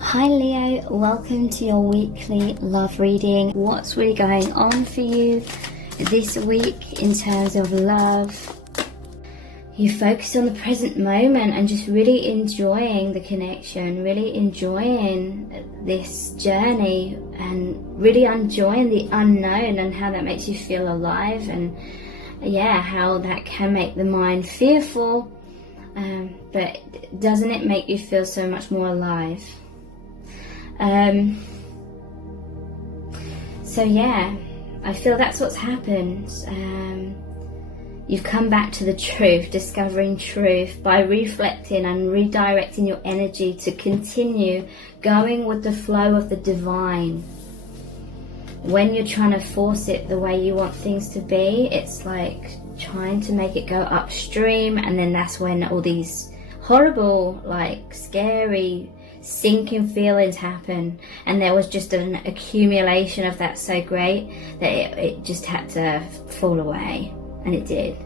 Hi Leo, welcome to your weekly love reading. What's really going on for you this week in terms of love? You focus on the present moment and just really enjoying the connection, really enjoying this journey and really enjoying the unknown and how that makes you feel alive, and yeah, how that can make the mind fearful, but doesn't it make you feel so much more alive? So yeah, I feel that's what's happened. You've come back to the truth, discovering truth by reflecting and redirecting your energy to continue going with the flow of the divine. When you're trying to force it the way you want things to be, it's like trying to make it go upstream, and then that's when all these horrible, like scary, sinking feelings happen. And there was just an accumulation of that so great that it just had to fall away. And it did.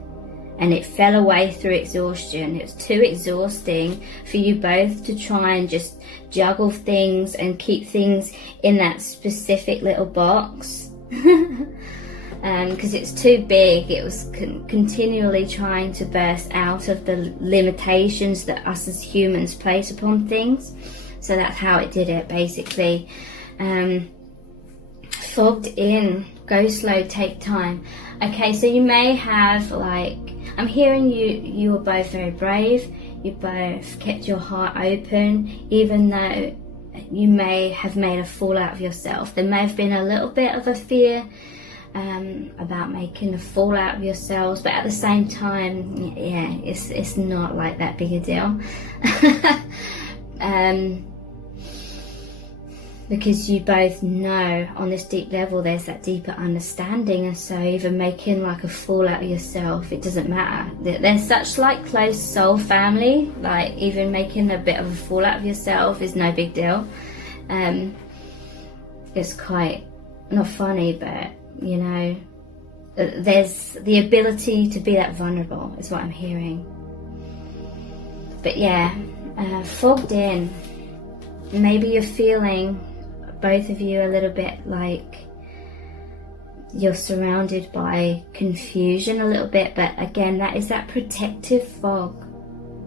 And it fell away through exhaustion. It was too exhausting for you both to try and just juggle things and keep things in that specific little box. Because it's too big. It was continually trying to burst out of the limitations that us as humans place upon things. So that's how it did it, basically. Fogged in. Go slow, take time. Okay, so you may have, like, I'm hearing you were both very brave. You both kept your heart open, even though you may have made a fool out of yourself. There may have been a little bit of a fear about making a fool out of yourselves, but at the same time, yeah, it's not like that big a deal. Because you both know on this deep level there's that deeper understanding, and so even making like a fool out of yourself, it doesn't matter. They're such like close soul family, like even making a bit of a fool out of yourself is no big deal. It's quite not funny, but you know, there's the ability to be that vulnerable is what I'm hearing. But yeah, fogged in. Maybe you're feeling, both of you, a little bit like you're surrounded by confusion a little bit, but again, that is that protective fog.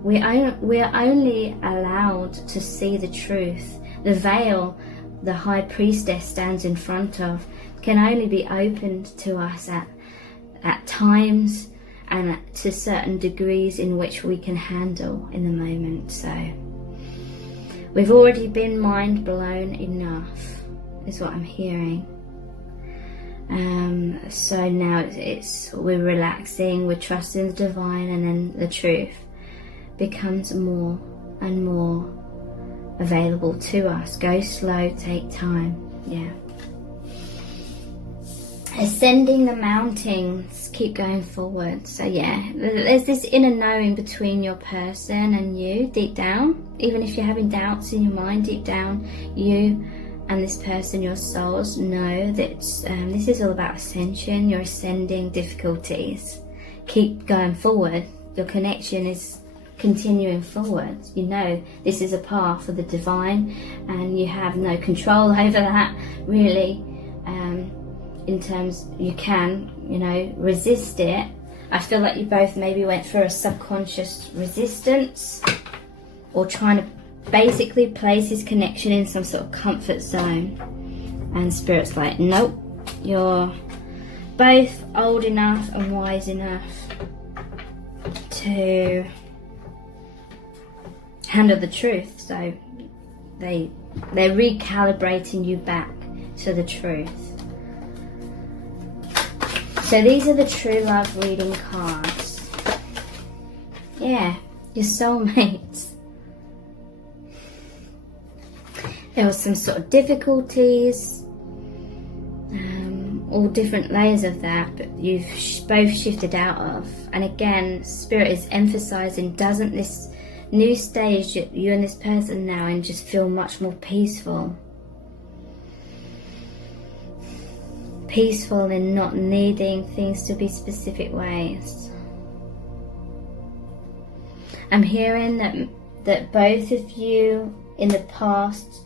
We're only allowed to see the truth. The veil the high priestess stands in front of can only be opened to us at times and to certain degrees in which we can handle in the moment. So we've already been mind blown enough, is what I'm hearing. So now we're relaxing, we're trusting the divine, and then the truth becomes more and more available to us. Go slow, take time. Yeah. Ascending the mountains, keep going forward. So yeah, there's this inner knowing between your person and you deep down. Even if you're having doubts in your mind, deep down, you and this person, your souls, know that this is all about ascension. You're ascending difficulties. Keep going forward. Your connection is continuing forward. You know this is a path for the divine, and you have no control over that, really. In terms, you can, resist it. I feel like you both maybe went through a subconscious resistance, or trying to basically place his connection in some sort of comfort zone. And Spirit's like, nope, you're both old enough and wise enough to handle the truth. So they're recalibrating you back to the truth. So these are the true love reading cards. Yeah, your soulmates. There was some sort of difficulties, all different layers of that, but you've both shifted out of. And again, Spirit is emphasizing, doesn't this new stage that you and this person now in just feel much more peaceful? Peaceful in not needing things to be specific ways. I'm hearing that both of you in the past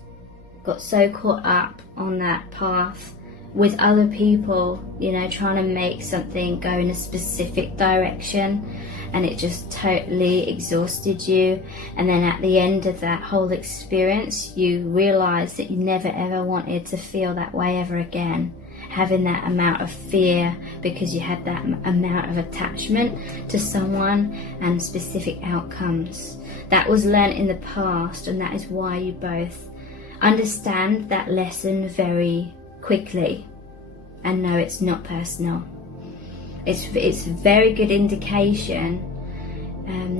got so caught up on that path with other people, you know, trying to make something go in a specific direction, and it just totally exhausted you. And then at the end of that whole experience, you realize that you never ever wanted to feel that way ever again, having that amount of fear because you had that amount of attachment to someone and specific outcomes. That was learnt in the past, and that is why you both understand that lesson very quickly and know it's not personal. It's a very good indication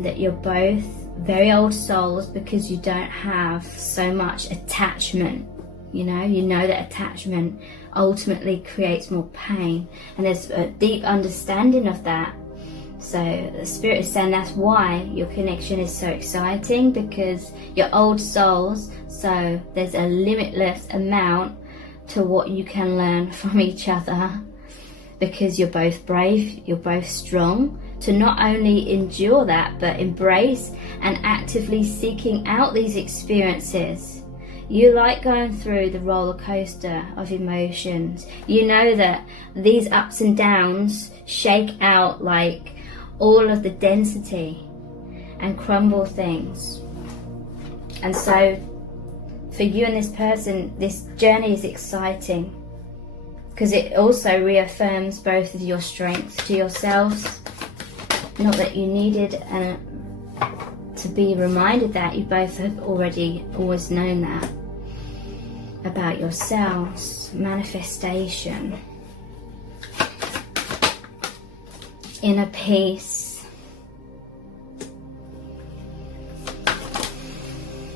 that you're both very old souls, because you don't have so much attachment. You know that attachment ultimately creates more pain, and there's a deep understanding of that. So the Spirit is saying that's why your connection is so exciting, because you're old souls, so there's a limitless amount to what you can learn from each other, because you're both brave, you're both strong to not only endure that, but embrace and actively seeking out these experiences. You like going through the roller coaster of emotions. You know that these ups and downs shake out like all of the density and crumble things. And so for you and this person, this journey is exciting, because it also reaffirms both of your strengths to yourselves. Not that you needed to be reminded that, you both have already always known that about yourselves. Manifestation, inner peace,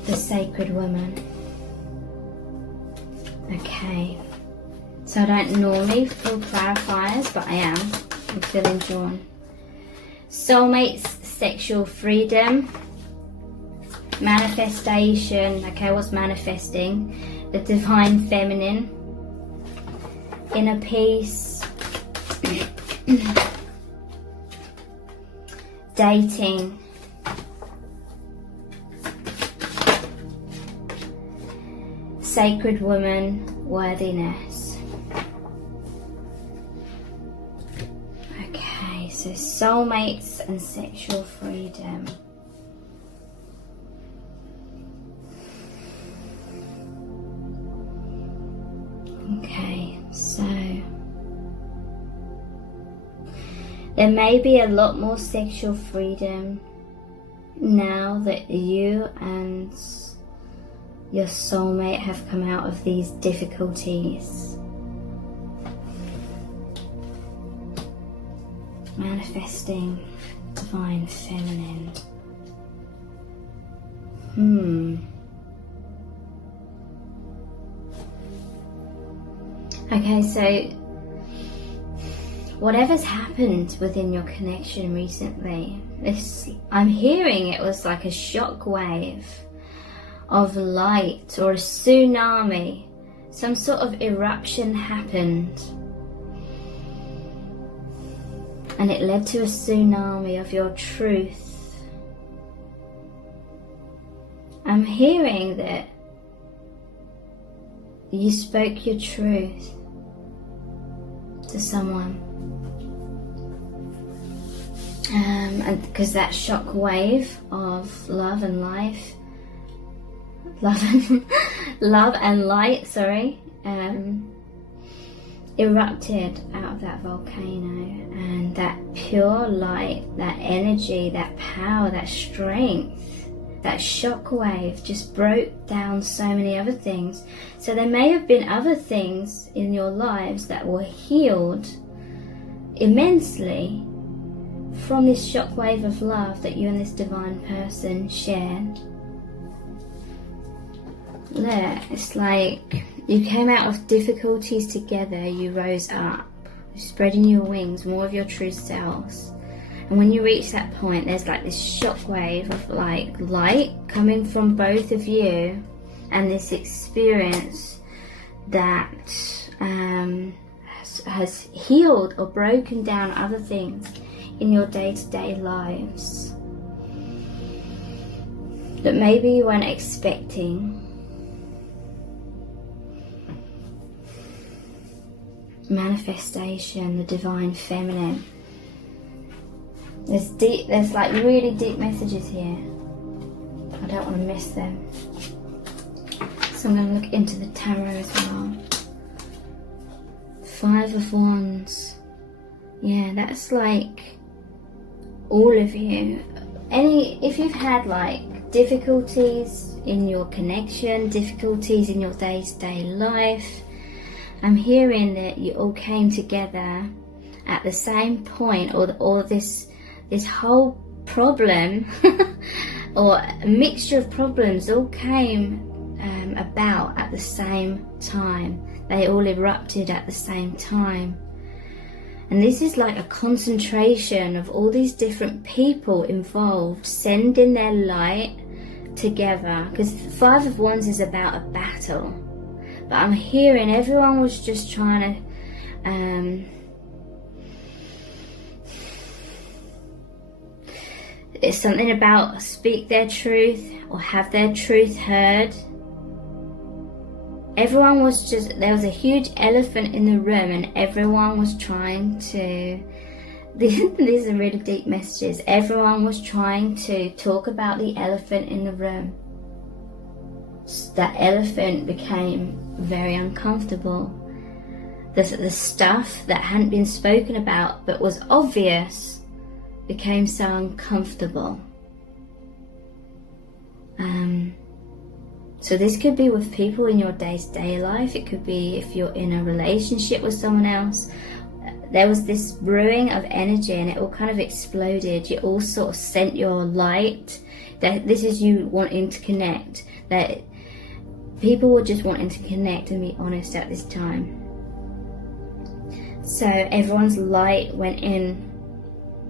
the sacred woman. Okay, so I don't normally pull clarifiers, but I am. I'm feeling drawn. Soulmates, sexual freedom, manifestation. Okay, what's manifesting? The divine feminine, inner peace, dating, sacred woman, worthiness. Okay, so soulmates and sexual freedom. Okay, so there may be a lot more sexual freedom now that you and your soulmate have come out of these difficulties. Manifesting divine feminine. Okay, so whatever's happened within your connection recently, I'm hearing it was like a shock wave of light or a tsunami. Some sort of eruption happened, and it led to a tsunami of your truth. I'm hearing that you spoke your truth to someone, and because that shock wave of love and life, love and light, erupted out of that volcano, and that pure light, that energy, that power, that strength, that shock wave just broke down so many other things. So there may have been other things in your lives that were healed immensely from this shock wave of love that you and this divine person shared. There, it's like you came out of difficulties together, you rose up, spreading your wings, more of your true selves. And when you reach that point, there's like this shock wave of like light coming from both of you, and this experience that has healed or broken down other things in your day-to-day lives that maybe you weren't expecting. manifestation, the divine feminine. There's like really deep messages here. I don't want to miss them. So I'm going to look into the tarot as well. 5 of Wands. Yeah, that's like all of you. If you've had like difficulties in your connection, difficulties in your day-to-day life, I'm hearing that you all came together at the same point, or this whole problem or a mixture of problems all came about at the same time. They all erupted at the same time. And this is like a concentration of all these different people involved sending their light together, because 5 of Wands is about a battle. But I'm hearing everyone was just trying to it's something about speak their truth or have their truth heard. Everyone was there was a huge elephant in the room, and everyone was trying to, these are really deep messages, everyone was trying to talk about the elephant in the room. That elephant became very uncomfortable. The stuff that hadn't been spoken about but was obvious became so uncomfortable. So this could be with people in your day-to-day life. It could be if you're in a relationship with someone else. There was this brewing of energy and it all kind of exploded. You all sort of sent your light. That this is you wanting to connect. That people were just wanting to connect and be honest at this time. So everyone's light went in,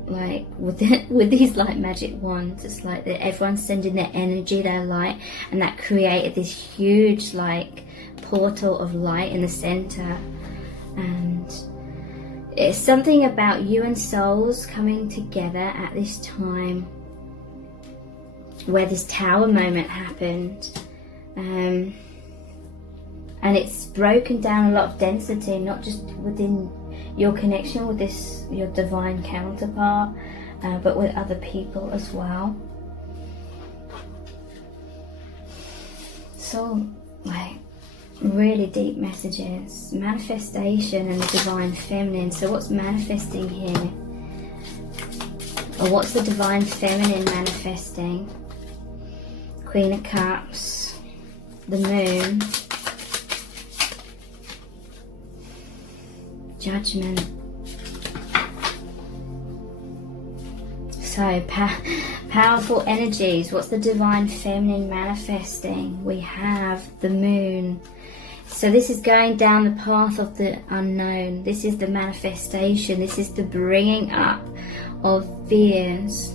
like with these like magic wands. It's like that everyone's sending their energy, their light, and that created this huge like portal of light in the center. And it's something about you and souls coming together at this time where this tower moment happened. And it's broken down a lot of density, not just within your connection with your divine counterpart, but with other people as well. So, like, really deep messages. Manifestation and the divine feminine. So what's manifesting here? Or what's the divine feminine manifesting? Queen of Cups, the Moon, Judgment. So powerful energies. What's the divine feminine manifesting? We have the Moon. So this is going down the path of the unknown. This is the manifestation. This is the bringing up of fears.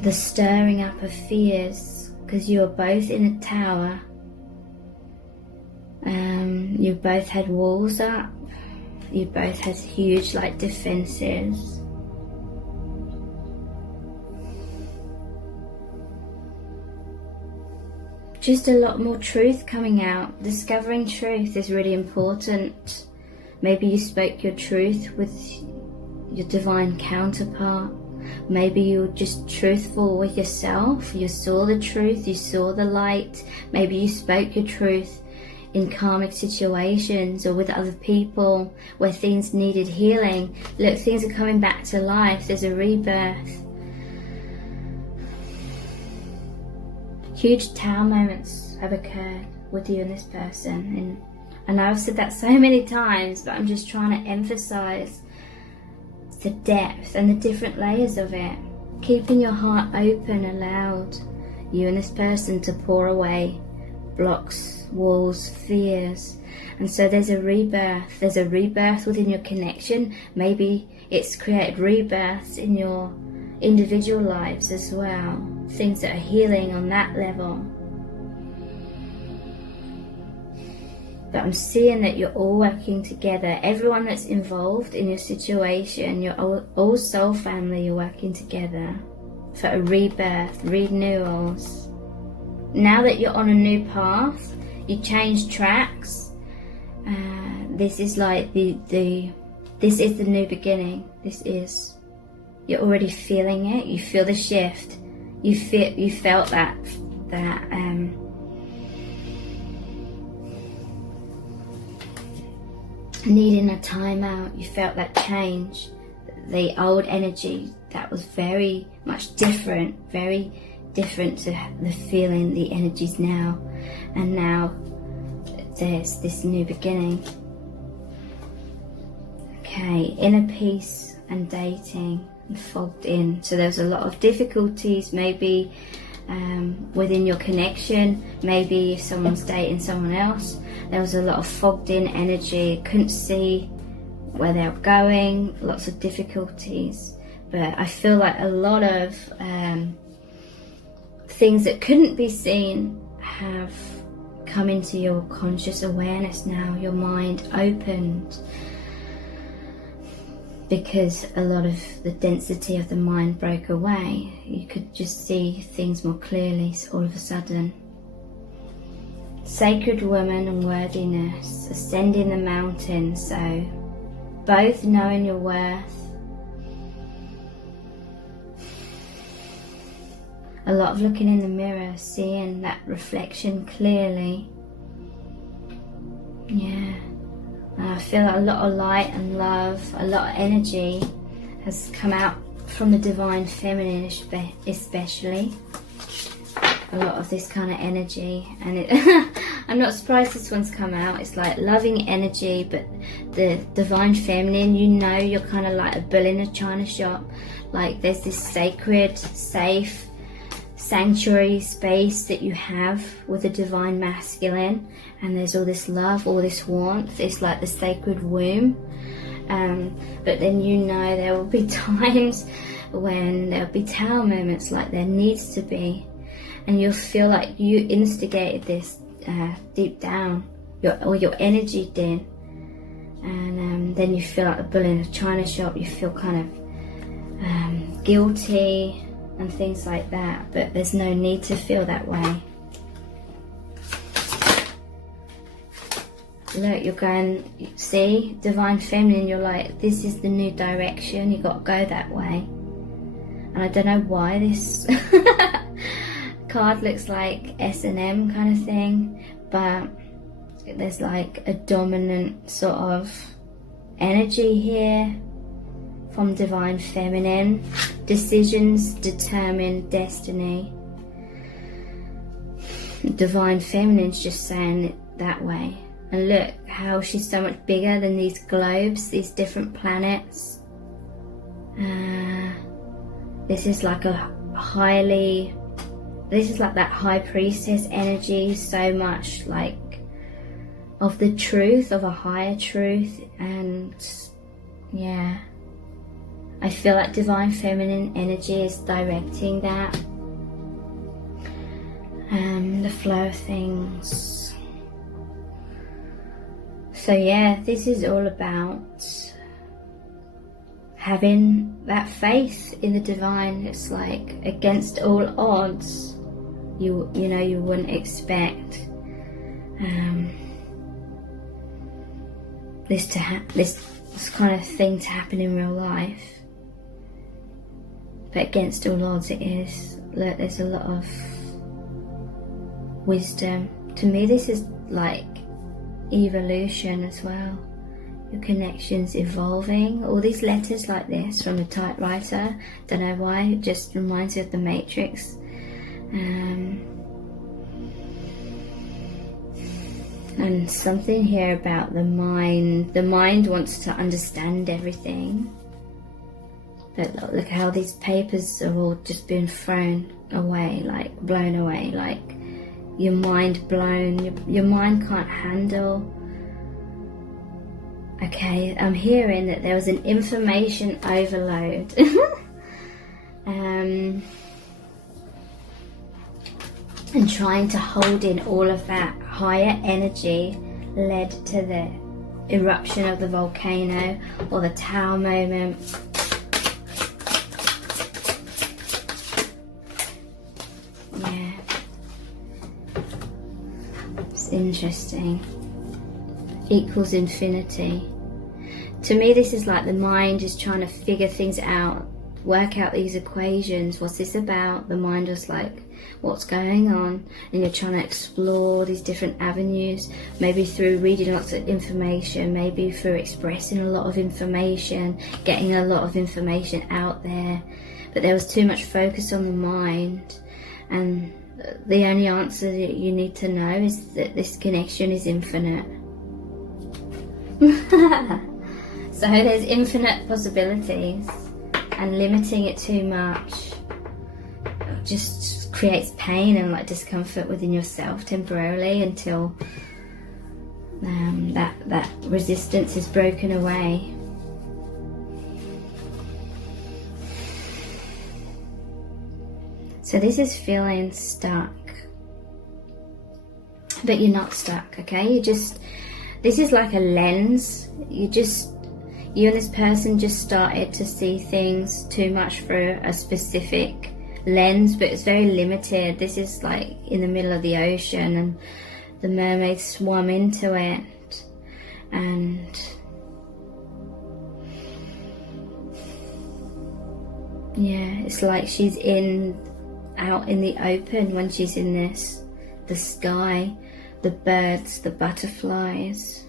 The stirring up of fears, because you are both in a tower. You both had walls up. You both had huge like defenses. Just a lot more truth coming out. Discovering truth is really important. Maybe you spoke your truth with your divine counterpart. Maybe you're just truthful with yourself. You saw the truth, you saw the light. Maybe you spoke your truth in karmic situations or with other people where things needed healing. Look, things are coming back to life. There's a rebirth. Huge tower moments have occurred with you and this person. And I know I've said that so many times, but I'm just trying to emphasize the depth and the different layers of it. Keeping your heart open allowed you and this person to pour away blocks, walls, fears. And so there's a rebirth. There's a rebirth within your connection. Maybe it's created rebirths in your individual lives as well. Things that are healing on that level. But I'm seeing that you're all working together. Everyone that's involved in your situation, you're all soul family, you're working together for a rebirth, renewals. Now that you're on a new path, you change tracks, This is like this is the new beginning. You're already feeling it. You feel the shift. You felt that needing a timeout. You felt that change. The old energy that was very much different, very different to the feeling, the energies now. And now there's this new beginning. Okay, inner peace and dating and fogged in. So there's a lot of difficulties, maybe within your connection, maybe if someone's dating someone else. There was a lot of fogged in energy, couldn't see where they were going, lots of difficulties. But I feel like a lot of things that couldn't be seen have come into your conscious awareness now. Your mind opened, because a lot of the density of the mind broke away. You could just see things more clearly all of a sudden. Sacred woman and worthiness, ascending the mountain. So both knowing your worth. A lot of looking in the mirror, seeing that reflection clearly. Yeah. And I feel a lot of light and love, a lot of energy has come out from the divine feminine, especially. A lot of this kind of energy, and I'm not surprised this one's come out. It's like loving energy, but the divine feminine, you know, you're kind of like a bull in a china shop. Like there's this sacred, safe, sanctuary space that you have with the divine masculine, and there's all this love, all this warmth. It's like the sacred womb. But then you know there will be times when there'll be tower moments, like there needs to be, and you'll feel like you instigated this deep down, your energy did, and then you feel like a bull in a china shop. You feel kind of guilty and things like that, but there's no need to feel that way. Look, you're going, see, divine feminine, you're like, this is the new direction, you got to go that way. And I don't know why this card looks like S&M kind of thing, but there's like a dominant sort of energy here from divine feminine. Decisions determine destiny. Divine feminine's just saying it that way. And look how she's so much bigger than these globes, these different planets. This is like that high priestess energy, so much like of the truth, of a higher truth. And yeah, I feel like divine feminine energy is directing that, the flow of things. So yeah, this is all about having that faith in the divine. It's like against all odds, you know, you wouldn't expect this kind of thing to happen in real life. But against all odds it is. Look, there's a lot of wisdom. To me this is like evolution as well. Your connection's evolving. All these letters like this from a typewriter, don't know why, it just reminds you of the Matrix. And something here about the mind. The mind wants to understand everything. But look how these papers are all just being thrown away, like blown away, like your mind blown. Your mind can't handle. Okay, I'm hearing that there was an information overload. And trying to hold in all of that higher energy led to the eruption of the volcano or the tower moment. Yeah, it's interesting. equals infinity. To me, this is like the mind is trying to figure things out, work out these equations. What's this about? The mind is like, what's going on? And you're trying to explore these different avenues, maybe through reading lots of information, maybe through expressing a lot of information, getting a lot of information out there. But there was too much focus on the mind, and the only answer that you need to know is that this connection is infinite. So there's infinite possibilities, and limiting it too much just creates pain and like discomfort within yourself temporarily until that resistance is broken away. So this is feeling stuck, but you're not stuck, okay? This is like a lens. You and this person just started to see things too much through a specific lens, but it's very limited. This is like in the middle of the ocean and the mermaid swam into it, and yeah, it's like she's out in the open when she's in this. The sky, the birds, the butterflies.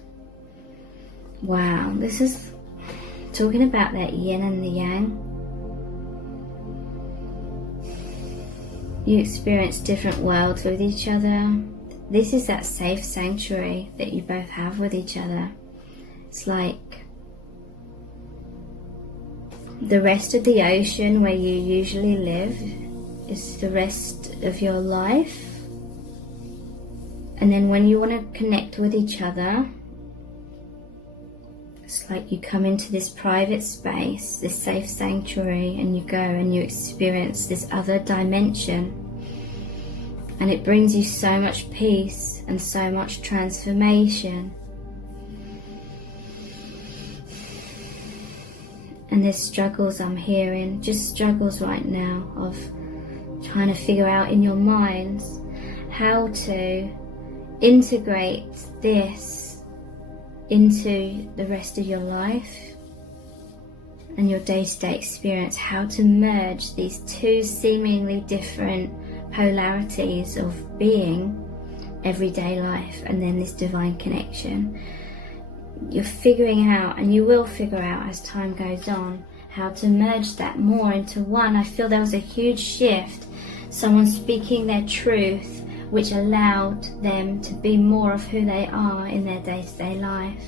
Wow, this is talking about that yin and the yang. You experience different worlds with each other. This is that safe sanctuary that you both have with each other. It's like the rest of the ocean where you usually live is the rest of your life. And then when you want to connect with each other, it's like you come into this private space, this safe sanctuary, and you go and you experience this other dimension. And it brings you so much peace and so much transformation. And there's struggles I'm hearing, just struggles right now of trying to figure out in your minds how to integrate this into the rest of your life and your day-to-day experience, how to merge these two seemingly different polarities of being, everyday life, and then this divine connection. You're figuring out, and you will figure out as time goes on, how to merge that more into one. I feel there was a huge shift, someone speaking their truth, which allowed them to be more of who they are in their day-to-day life.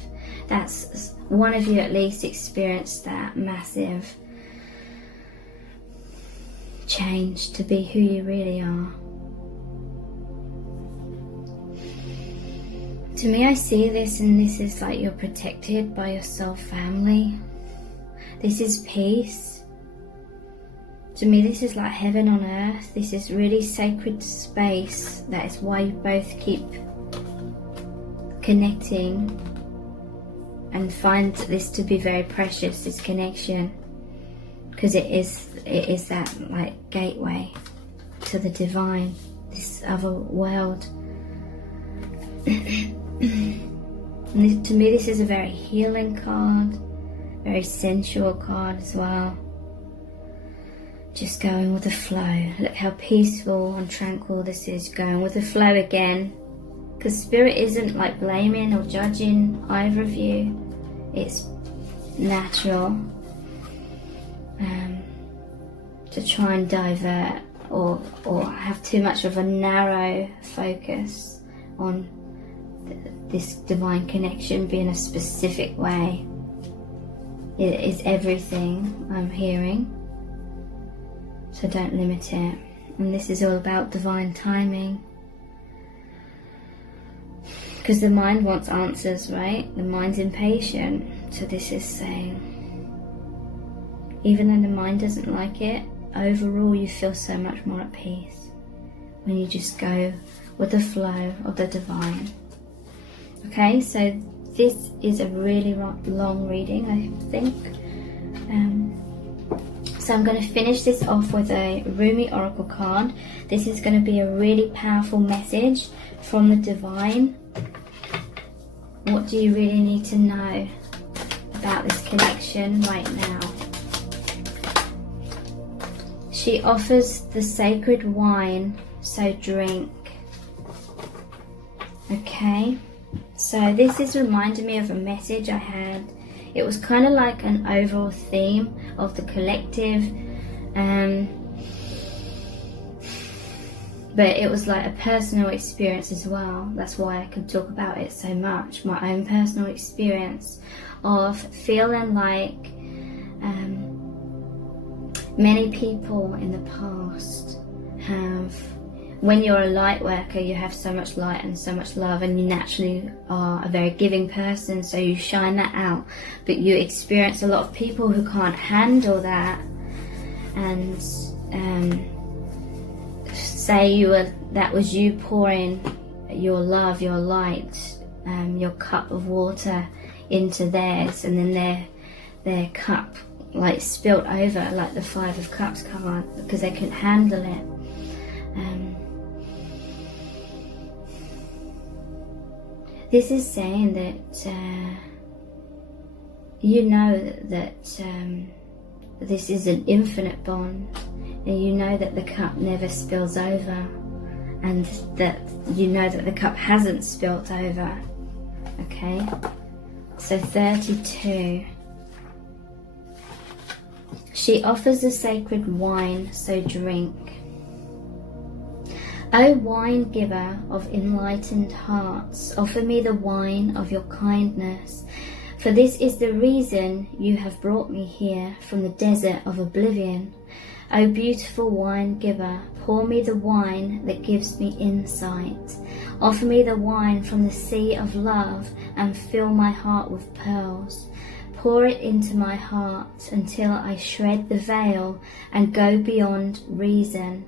That's one of you at least experienced that massive change to be who you really are. To me, I see this, and this is like you're protected by your soul family. This is peace. To me, this is like heaven on earth. This is really sacred space. That is why you both keep connecting and find this to be very precious, this connection, because it is that like gateway to the divine, this other world. And to me, this is a very healing card, very sensual card as well. Just going with the flow. Look how peaceful and tranquil this is. Going with the flow again. Because Spirit isn't like blaming or judging either of you. It's natural to try and divert or have too much of a narrow focus on this divine connection being a specific way. It is everything I'm hearing. So don't limit it. And this is all about divine timing. Because the mind wants answers, right? The mind's impatient. So this is saying, even though the mind doesn't like it, overall you feel so much more at peace when you just go with the flow of the divine. Okay, so this is a really long reading, I think. So I'm going to finish this off with a Rumi Oracle card. This is going to be a really powerful message from the divine What do you really need to know about this connection right now? She offers the sacred wine, so drink. Okay, so this is reminding me of a message I had. It was kind of like an overall theme of the collective, but it was like a personal experience as well. That's why I could talk about it so much. My own personal experience of feeling like many people in the past have, when you're a light worker, you have so much light and so much love, and you naturally are a very giving person, so you shine that out. But you experience a lot of people who can't handle that, and say that was you pouring your love, your light, your cup of water into theirs, and then their cup like spilt over, like the 5 of Cups come on, because they couldn't handle it. This is saying that you know that this is an infinite bond, and you know that the cup never spills over, and that you know that the cup hasn't spilt over. Okay, so 32. She offers the sacred wine, so drink. O wine giver of enlightened hearts, offer me the wine of your kindness, for this is the reason you have brought me here from the desert of oblivion. O beautiful wine giver, pour me the wine that gives me insight. Offer me the wine from the sea of love and fill my heart with pearls. Pour it into my heart until I shred the veil and go beyond reason.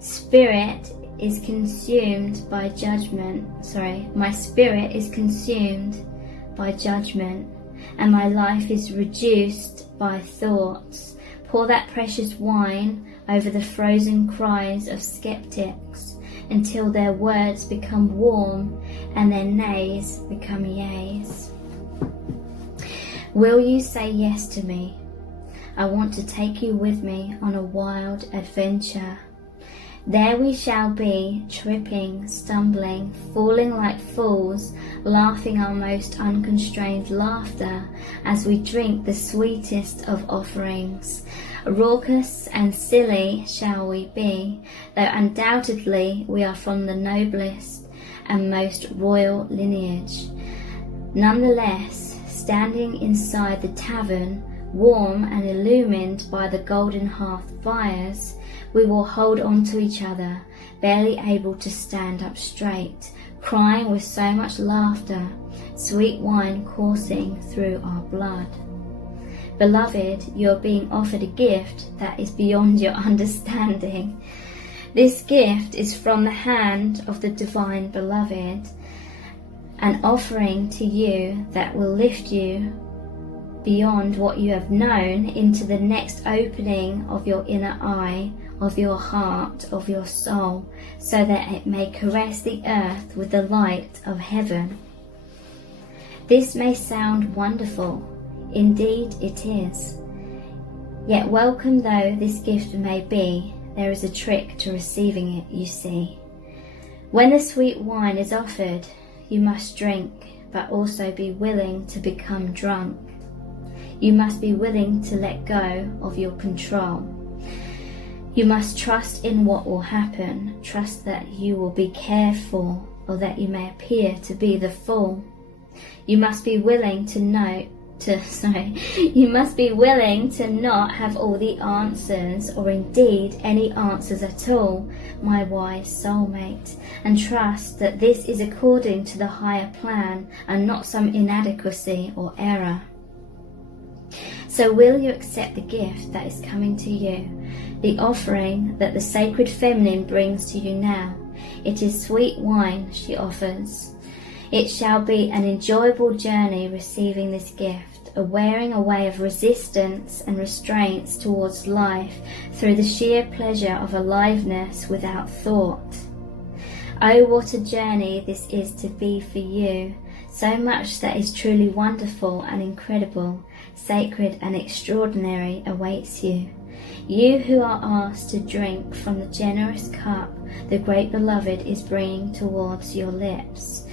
Spirit is consumed by judgment. My spirit is consumed by judgment, and my life is reduced by thoughts. Pour that precious wine over the frozen cries of skeptics until their words become warm and their nays become yays. Will you say yes to me? I want to take you with me on a wild adventure. There we shall be, tripping, stumbling, falling like fools, laughing our most unconstrained laughter as we drink the sweetest of offerings. Raucous and silly shall we be, though undoubtedly we are from the noblest and most royal lineage. Nonetheless, standing inside the tavern, warm and illumined by the golden hearth fires, we will hold on to each other, barely able to stand up straight, crying with so much laughter, sweet wine coursing through our blood. Beloved, you are being offered a gift that is beyond your understanding. This gift is from the hand of the divine beloved, an offering to you that will lift you beyond what you have known into the next opening of your inner eye, of your heart, of your soul, so that it may caress the earth with the light of heaven. This may sound wonderful, indeed it is. Yet welcome though this gift may be, there is a trick to receiving it, you see. When the sweet wine is offered, you must drink, but also be willing to become drunk. You must be willing to let go of your control. You must trust in what will happen, trust that you will be cared for, or that you may appear to be the fool. You must be willing to you must be willing to not have all the answers, or indeed any answers at all, my wise soulmate, and trust that this is according to the higher plan and not some inadequacy or error. So will you accept the gift that is coming to you, the offering that the sacred feminine brings to you now? It is sweet wine she offers. It shall be an enjoyable journey receiving this gift, a wearing away of resistance and restraints towards life through the sheer pleasure of aliveness without thought. Oh, what a journey this is to be for you, So much that is truly wonderful and incredible, sacred and extraordinary awaits you. You who are asked to drink from the generous cup the great beloved is bringing towards your lips.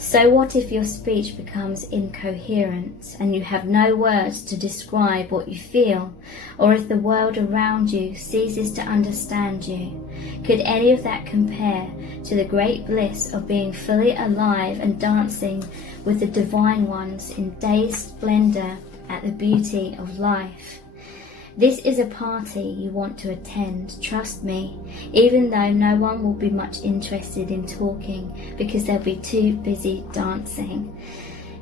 So what if your speech becomes incoherent and you have no words to describe what you feel, or if the world around you ceases to understand you? Could any of that compare to the great bliss of being fully alive and dancing with the divine ones in day's splendor at the beauty of life? This is a party you want to attend, trust me, even though no one will be much interested in talking because they'll be too busy dancing.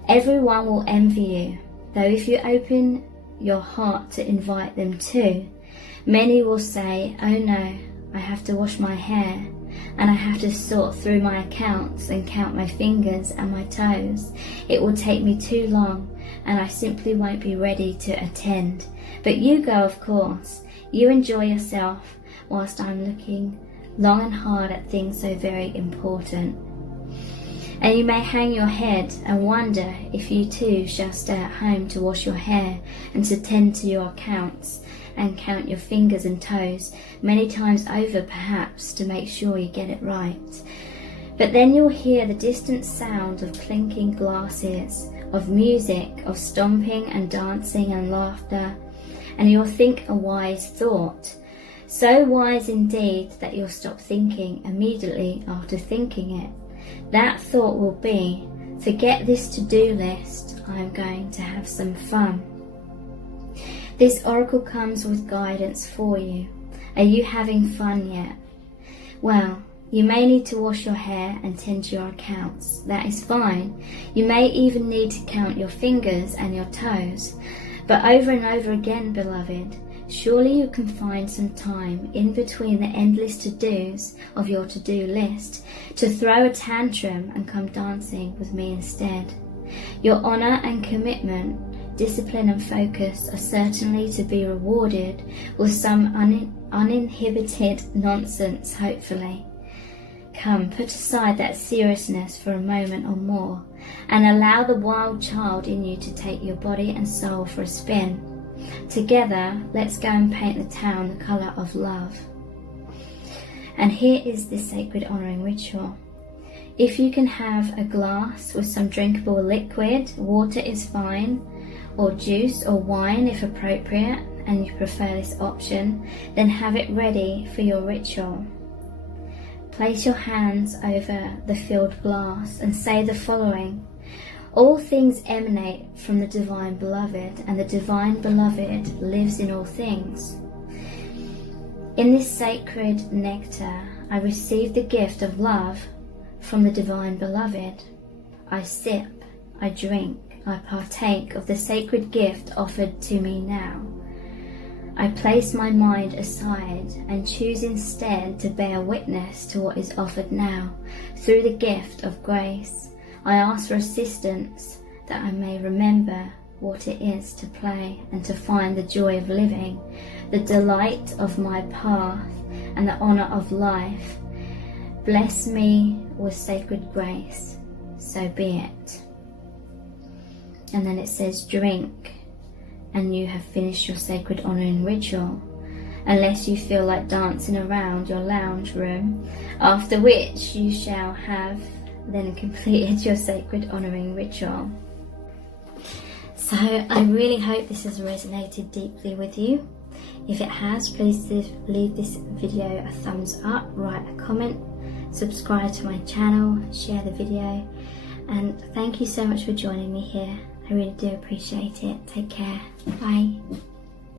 Everyone will envy you, though if you open your heart to invite them too, many will say, "Oh no, I have to wash my hair, and I have to sort through my accounts and count my fingers and my toes. It will take me too long, and I simply won't be ready to attend." But you go, of course. You enjoy yourself whilst I'm looking long and hard at things so very important. And you may hang your head and wonder if you too shall stay at home to wash your hair and to tend to your accounts and count your fingers and toes many times over, perhaps, to make sure you get it right. But then you'll hear the distant sound of clinking glasses, of music, of stomping and dancing and laughter, and you'll think a wise thought, so wise indeed that you'll stop thinking immediately after thinking it. That thought will be, "Forget this to-do list, I'm going to have some fun." This oracle comes with guidance for you. Are you having fun yet? Well, you may need to wash your hair and tend to your accounts. That is fine. You may even need to count your fingers and your toes. But over and over again, beloved, surely you can find some time in between the endless to-dos of your to-do list to throw a tantrum and come dancing with me instead. Your honor and commitment, discipline and focus are certainly to be rewarded with some uninhibited nonsense, hopefully. Come, put aside that seriousness for a moment or more, and allow the wild child in you to take your body and soul for a spin. Together, let's go and paint the town the colour of love. And here is the sacred honouring ritual. If you can have a glass with some drinkable liquid, water is fine, or juice or wine if appropriate, and you prefer this option, then have it ready for your ritual. Place your hands over the filled glass and say the following: "All things emanate from the Divine Beloved, and the Divine Beloved lives in all things. In this sacred nectar, I receive the gift of love from the Divine Beloved. I sip, I drink, I partake of the sacred gift offered to me now. I place my mind aside and choose instead to bear witness to what is offered now. Through the gift of grace, I ask for assistance that I may remember what it is to play and to find the joy of living, the delight of my path and the honour of life. Bless me with sacred grace, so be it." And then it says drink, and you have finished your sacred honouring ritual, unless you feel like dancing around your lounge room, after which you shall have then completed your sacred honouring ritual. So I really hope this has resonated deeply with you. If it has, please leave this video a thumbs up, write a comment, subscribe to my channel, share the video, and thank you so much for joining me here. I really do appreciate it. Take care. Bye.